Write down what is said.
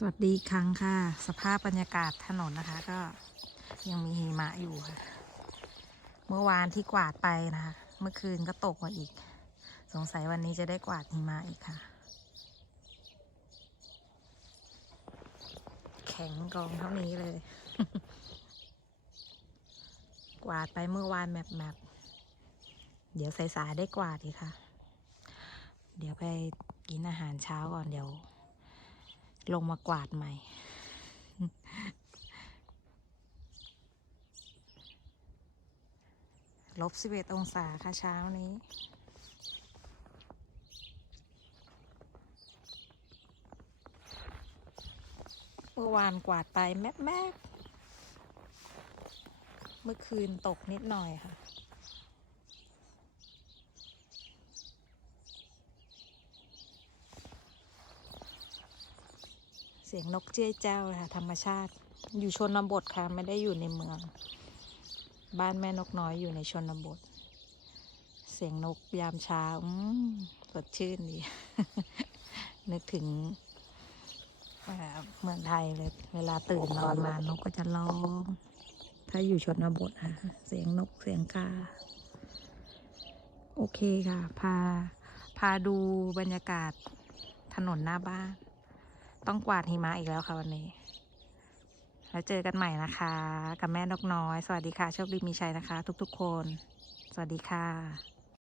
สวัสดีครั้งค่ะ สภาพบรรยากาศถนนนะคะ ก็ยังมีหิมะอยู่ค่ะ เมื่อวานที่กวาดไปนะคะ เมื่อคืนก็ตกมาอีก สงสัยวันนี้จะได้กวาดหิมะอีกค่ะ แข็งกองเท่านี้เลย กวาดไปเมื่อวานแมปแมปเดี๋ยวสายๆได้กวาดอีกค่ะ เดี๋ยวไปกินอาหารเช้าก่อนเดี๋ยว ลงมากวาดใหม่ ลบสิบเอ็ดองศาค่ะเช้านี้เมื่อวานกวาดไปแมบแมบเมื่อคืนตกนิดหน่อยค่ะ เสียงนกเจี้ยเจ้าค่ะธรรมชาติ อยู่ชนบทค่ะไม่ได้อยู่ในเมือง บ้านแม่นกน้อยอยู่ในชนบท เสียงนกยามเช้าสดชื่นดีนึกถึงเอ่อเมืองไทยเลย เวลาตื่นนอนมานกก็จะร้อง ถ้าอยู่ชนบทค่ะเสียงนกเสียงกาโอเคค่ะ พา พาดูบรรยากาศถนนหน้าบ้าน ต้องกวาดหิมะอีกแล้วค่ะวันนี้ แล้วเจอกันใหม่นะคะ กับแม่นกน้อย สวัสดีค่ะ โชคดีมีชัยนะคะ ทุกๆคน สวัสดีค่ะ